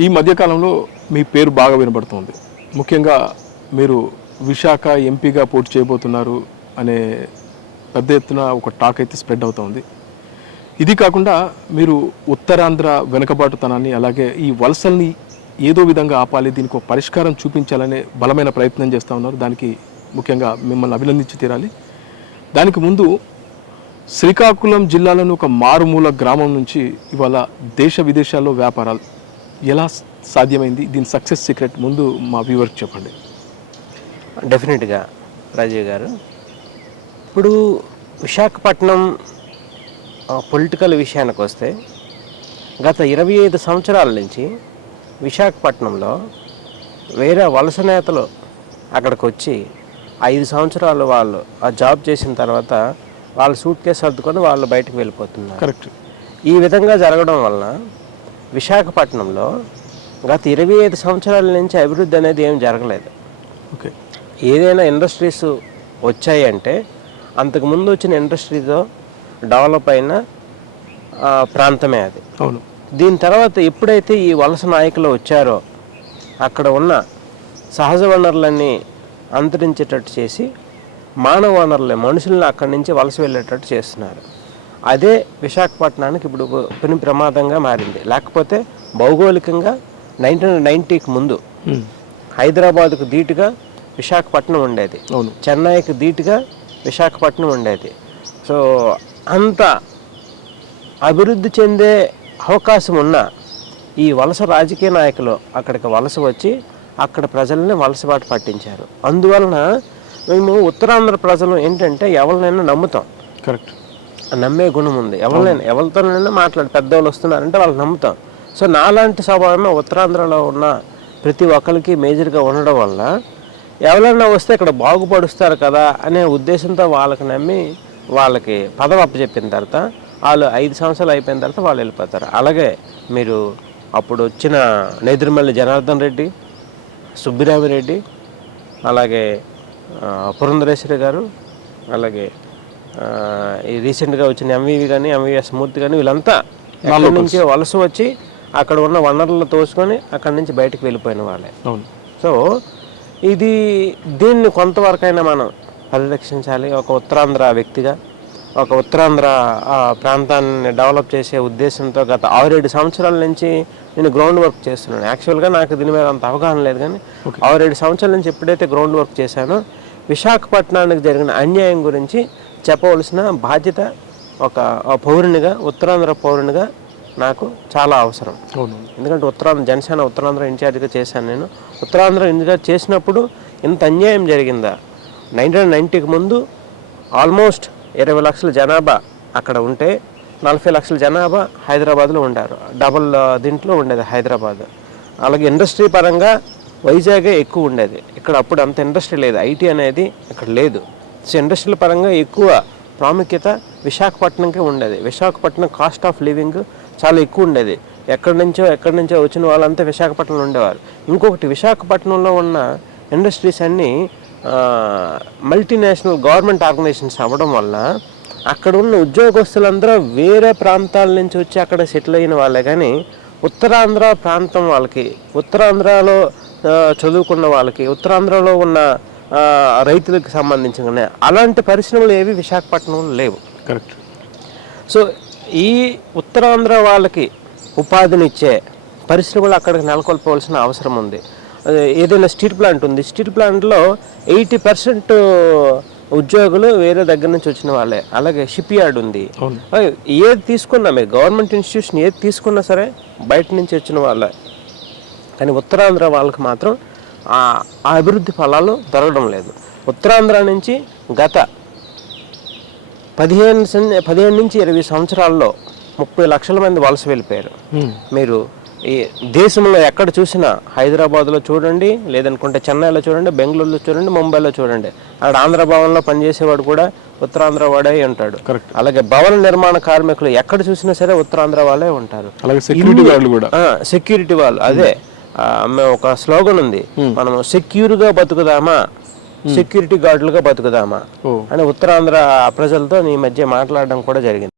ఈ మధ్యకాలంలో మీ పేరు బాగా వినబడుతోంది ముఖ్యంగా మీరు విశాఖ ఎంపీగా పోటీ చేయబోతున్నారు అనే పెద్ద ఎత్తున ఒక టాక్ అయితే స్ప్రెడ్ అవుతోంది. ఇది కాకుండా మీరు ఉత్తరాంధ్ర వెనుకబాటుతనాన్ని అలాగే ఈ వలసల్ని ఏదో విధంగా ఆపాలి దీనికి ఒక పరిష్కారం చూపించాలనే బలమైన ప్రయత్నం చేస్తూ ఉన్నారు. దానికి ముఖ్యంగా మిమ్మల్ని అభినందించి తీరాలి. దానికి ముందు శ్రీకాకుళం జిల్లాలోని ఒక మారుమూల గ్రామం నుంచి ఇవాళ దేశ విదేశాల్లో వ్యాపారాలు ఎలా సాధ్యమైంది? దీని సక్సెస్ సీక్రెట్ ముందు మా వ్యూవర్కి చెప్పండి. డెఫినెట్గా రాజీవ్ గారు. ఇప్పుడు విశాఖపట్నం పొలిటికల్ విషయానికి వస్తే గత ఇరవై ఐదు సంవత్సరాల నుంచి విశాఖపట్నంలో వేరే వలస నేతలు అక్కడికి వచ్చి ఐదు సంవత్సరాలు వాళ్ళు ఆ జాబ్ చేసిన తర్వాత వాళ్ళు సూట్ కేసు సర్దుకొని వాళ్ళు బయటకు వెళ్ళిపోతున్నారు. కరెక్ట్ ఈ విధంగా జరగడం వలన విశాఖపట్నంలో గత ఇరవై ఐదు సంవత్సరాల నుంచి అభివృద్ధి అనేది ఏం జరగలేదు. ఓకే. ఏదైనా ఇండస్ట్రీస్ వచ్చాయి అంటే అంతకుముందు వచ్చిన ఇండస్ట్రీతో డెవలప్ అయిన ప్రాంతమే అది. అవును. దీని తర్వాత ఎప్పుడైతే ఈ వలస నాయకులు వచ్చారో అక్కడ ఉన్న సహజ వనరులన్నీ అంతరించేటట్టు చేసి మానవ వనరులే మనుషుల్ని అక్కడి నుంచి వలస వెళ్ళేటట్టు చేస్తున్నారు. అదే విశాఖపట్నానికి ఇప్పుడు పెను ప్రమాదంగా మారింది. లేకపోతే భౌగోళికంగా నైన్టీన్ నైంటీకి ముందు హైదరాబాద్కు ధీటుగా విశాఖపట్నం ఉండేది. అవును. చెన్నైకి ధీటుగా విశాఖపట్నం ఉండేది. సో అంత అభివృద్ధి చెందే అవకాశం ఉన్న ఈ వలస రాజకీయ నాయకులు అక్కడికి వలస వచ్చి అక్కడ ప్రజల్ని వలసబాటు పట్టించారు. అందువలన మేము ఉత్తరాంధ్ర ప్రజలు ఏంటంటే ఎవరినైనా నమ్ముతాం. కరెక్ట్. నమ్మే గుణం ఉంది. ఎవరినైనా ఎవరితోనైనా మాట్లాడి పెద్దవాళ్ళు వస్తున్నారంటే వాళ్ళు నమ్ముతాం సో నాలాంటి స్వభావమే ఉత్తరాంధ్రలో ఉన్న ప్రతి ఒక్కరికి మేజర్గా ఉండడం వల్ల ఎవరైనా వస్తే ఇక్కడ బాగుపడుస్తారు కదా అనే ఉద్దేశంతో వాళ్ళకి నమ్మి వాళ్ళకి పదవి అప్పచెప్పిన తర్వాత వాళ్ళు ఐదు సంవత్సరాలు అయిపోయిన తర్వాత వాళ్ళు వెళ్ళిపోతారు. అలాగే మీరు అప్పుడు వచ్చిన నేదురుమల్లి జనార్దన్ రెడ్డి సుబ్బిరామిరెడ్డి అలాగే పురంధరేశ్వరి గారు అలాగే ఈ రీసెంట్గా వచ్చిన ఎంవివి కానీ ఎంవిఎస్ మూర్తి కానీ వీళ్ళంతా ఎక్కడి నుంచి వలస వచ్చి అక్కడ ఉన్న వనరులు తోసుకొని అక్కడి నుంచి బయటకు వెళ్ళిపోయిన వాళ్ళే. సో ఇది దీన్ని కొంతవరకైనా మనం పరిరక్షించాలి. ఒక ఉత్తరాంధ్ర వ్యక్తిగా ఒక ఉత్తరాంధ్ర ప్రాంతాన్ని డెవలప్ చేసే ఉద్దేశంతో గత ఆరేడు సంవత్సరాల నుంచి నేను గ్రౌండ్ వర్క్ చేస్తున్నాను. యాక్చువల్గా నాకు దీని మీద అంత అవగాహన లేదు కానీ ఆరేడు సంవత్సరాల నుంచి ఎప్పుడైతే గ్రౌండ్ వర్క్ చేశానో విశాఖపట్నానికి జరిగిన అన్యాయం గురించి చెప్పవలసిన బాధ్యత ఒక పౌరునిగా ఉత్తరాంధ్ర పౌరునిగా నాకు చాలా అవసరం. ఎందుకంటే ఉత్తరాంధ్ర జనసేన ఉత్తరాంధ్ర ఇన్ఛార్జిగా చేశాను నేను. ఉత్తరాంధ్ర ఇన్ఛార్జ్ చేసినప్పుడు ఇంత అన్యాయం జరిగిందా? నైన్టీన్ నైంటీకి ముందు ఆల్మోస్ట్ ఇరవై లక్షల జనాభా అక్కడ ఉంటే నలభై లక్షల జనాభా హైదరాబాద్లో ఉండారు. డబుల్ దీంట్లో ఉండేది హైదరాబాద్. అలాగే ఇండస్ట్రీ పరంగా వైజాగే ఎక్కువ ఉండేది. ఇక్కడ అప్పుడు అంత ఇండస్ట్రీ లేదు. ఐటీ అనేది ఇక్కడ లేదు. సో ఇండస్ట్రీల పరంగా ఎక్కువ ప్రాముఖ్యత విశాఖపట్నంకే ఉండేది. విశాఖపట్నం కాస్ట్ ఆఫ్ లివింగ్ చాలా ఎక్కువ ఉండేది. ఎక్కడి నుంచో ఎక్కడి నుంచో వచ్చిన వాళ్ళంతా విశాఖపట్నంలో ఉండేవారు. ఇంకొకటి విశాఖపట్నంలో ఉన్న ఇండస్ట్రీస్ అన్నీ మల్టీనేషనల్ గవర్నమెంట్ ఆర్గనైజేషన్స్ అవ్వడం వల్ల అక్కడ ఉన్న ఉద్యోగస్తులందరూ వేరే ప్రాంతాల నుంచి వచ్చి అక్కడ సెటిల్ అయిన వాళ్ళే. కానీ ఉత్తరాంధ్ర ప్రాంతం వాళ్ళకి ఉత్తరాంధ్రలో చదువుకున్న వాళ్ళకి ఉత్తరాంధ్రలో ఉన్న రైతులకు సంబంధించిన అలాంటి పరిశ్రమలు ఏవి విశాఖపట్నంలో లేవు. కరెక్ట్. సో ఈ ఉత్తరాంధ్ర వాళ్ళకి ఉపాధినిచ్చే పరిశ్రమలు అక్కడికి నెలకొల్పవలసిన అవసరం ఉంది. ఏదైనా స్టీల్ ప్లాంట్ ఉంది. స్టీల్ ప్లాంట్లో ఎయిటీ పర్సెంట్ ఉద్యోగులు వేరే దగ్గర నుంచి వచ్చిన వాళ్ళే. అలాగే షిప్ యార్డ్ ఉంది ఏది తీసుకున్నా మీరు గవర్నమెంట్ ఇన్స్టిట్యూషన్ ఏది తీసుకున్నా సరే బయట నుంచి వచ్చిన వాళ్ళే. కానీ ఉత్తరాంధ్ర వాళ్ళకి మాత్రం ఆ అభివృద్ధి ఫలాలు దొరకడం లేదు. ఉత్తరాంధ్ర నుంచి గత పదిహేను పదిహేను నుంచి ఇరవై సంవత్సరాల్లో ముప్పై లక్షల మంది వలస వెళ్ళిపోయారు. మీరు ఈ దేశంలో ఎక్కడ చూసినా హైదరాబాద్లో చూడండి లేదనుకుంటే చెన్నైలో చూడండి బెంగళూరులో చూడండి ముంబైలో చూడండి. అక్కడ ఆంధ్ర భవన్లో పనిచేసేవాడు కూడా ఉత్తరాంధ్ర వాడే ఉంటాడు. అలాగే భవన నిర్మాణ కార్మికులు ఎక్కడ చూసినా సరే ఉత్తరాంధ్ర వాళ్ళే ఉంటారు. అలాగే సెక్యూరిటీ గార్డులు కూడా. సెక్యూరిటీ వాళ్ళు. అదే. ఆ, మేము ఒక స్లోగన్ ఉంది. మనం సెక్యూర్గా బతుకుదామా? సెక్యూరిటీ గార్డులుగా బతుకుదామా? అని ఉత్తరాంధ్ర ప్రజలతో ఈ మధ్య మాట్లాడడం కూడా జరిగింది.